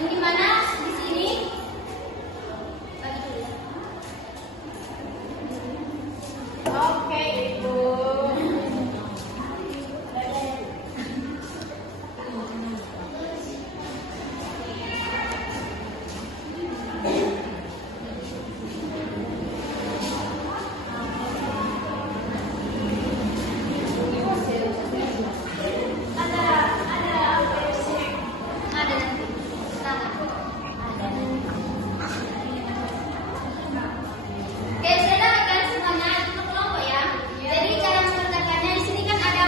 Yang dimana di sini bagi tulis. Oke, Ibu. Ada nanti. Tangan. Oke, sudah kan semuanya untuk kelompok ya. Jadi cara mengerjakannya di sini kan ada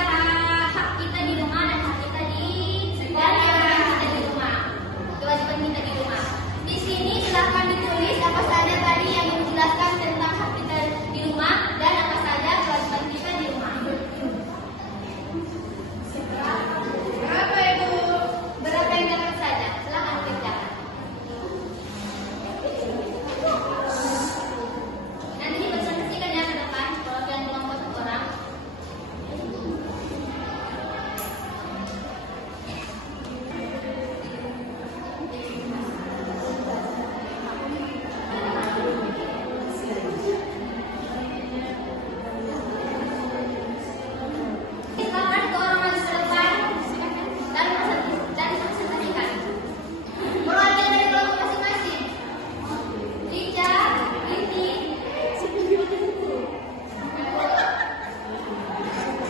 hak kita di rumah dan hak kita di kewajiban kita di rumah. Kewajiban kita di rumah. Di sini silakan ditulis apa saja tadi yang menjelaskan tentang hak kita di rumah dan apa saja kewajiban kita di rumah. Berapa, Ibu? Berapa yang dapat saja? Silakan kerjakan. Nanti dipresentasikan ya ke depan kalau kalian kelompok satu orang. Silakan ke orang maju ke depan dan presentasikan. Perwakilan dari kelompok masing-masing. Lica, Liti,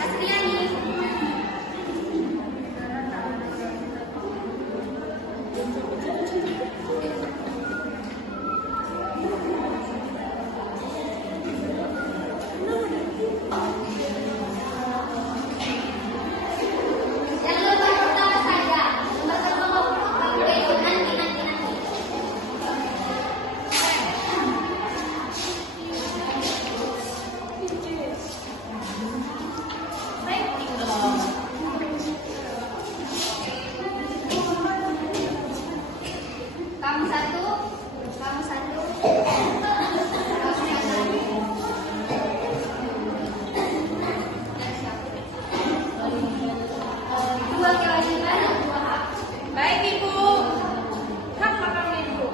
Asriani. Yang lembar pertama saja. Lembar kedua oke, nanti. Rating dong. Kamu satu, kamu satu, kamu satu. Dua kewajiban dan dua hak. Baik, Ibu. Hak makan Ibu.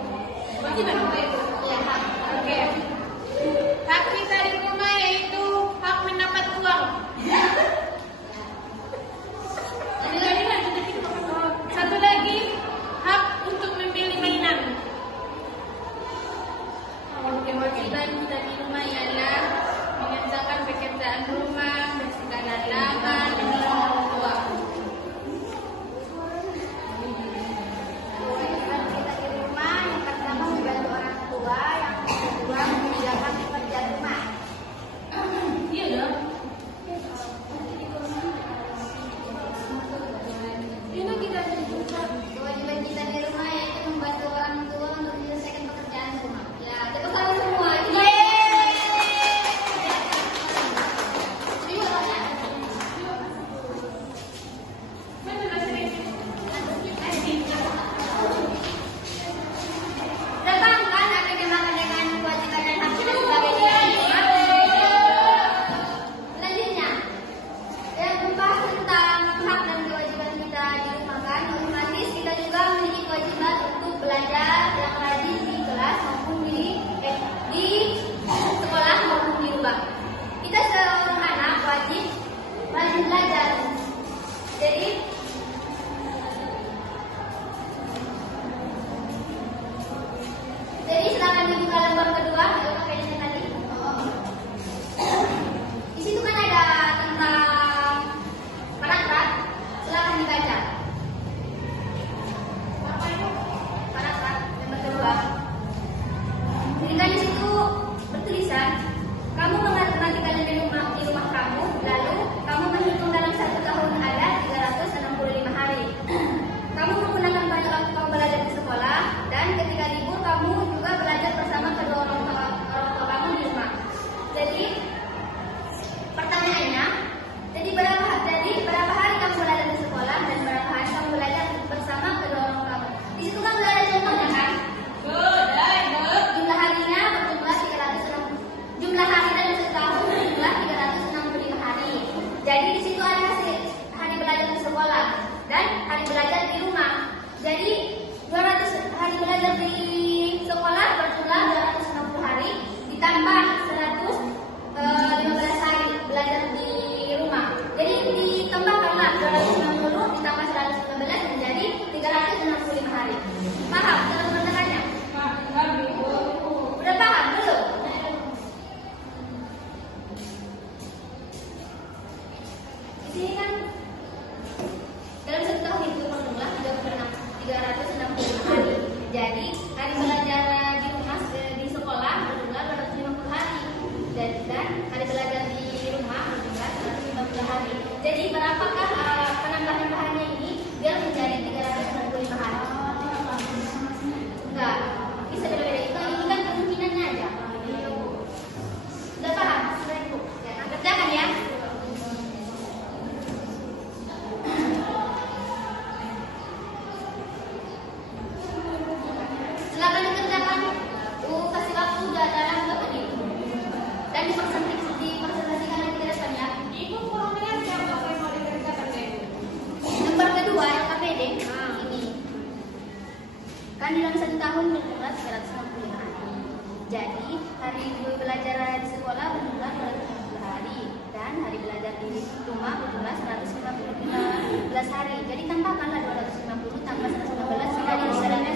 Kewajiban apa, Ibu? Ya, hak. Oke. Hak kita di rumah yaitu hak mendapat uang. Satu lagi, hak untuk memilih mainan. Kewajiban kita di rumah ialah mengerjakan pekerjaan rumah, bersihkan halaman, menolong orang tua. Kewajiban kita di rumah yang pertama membantu orang tua, yang kedua mengerjakan pekerjaan rumah. Iya dong. Ini kita juga. Kewajiban kita di rumah yaitu membantu orang tua untuk menyelesaikan pekerjaan rumah. Ya, tepuk tangan semua. Datang kan akan dimakan dengan kewajiban dan hak kita sebagai diri. Selanjutnya, yang membahas tentang hak dan kewajiban kita di rumah kan, otomatis kita juga memiliki kewajiban untuk belajar yang rajin di kelas maupun di sekolah maupun di rumah. Kita seorang anak wajib rajin belajar. Jadi silakan dibuka lembar kedua, ya kayaknya tadi. Di situ kan ada tentang paragraf, silakan dibaca. Paragraf lembar kedua. Jadi kan di situ bertulisan, kamu mengatur di rumah kamu, lalu kamu menghitung dalam 1 tahun ada 365 hari. Kamu menggunakan banyak waktu kamu belajar di sekolah dan ketika libur kamu juga belajar bersama kedua orang tua Kan dalam satu tahun berjumlah 365 hari. Jadi hari belajar di sekolah berjumlah 270 hari dan hari belajar di rumah berjumlah 115 hari. Jadi tambahkanlah 250 tambah 115 sudah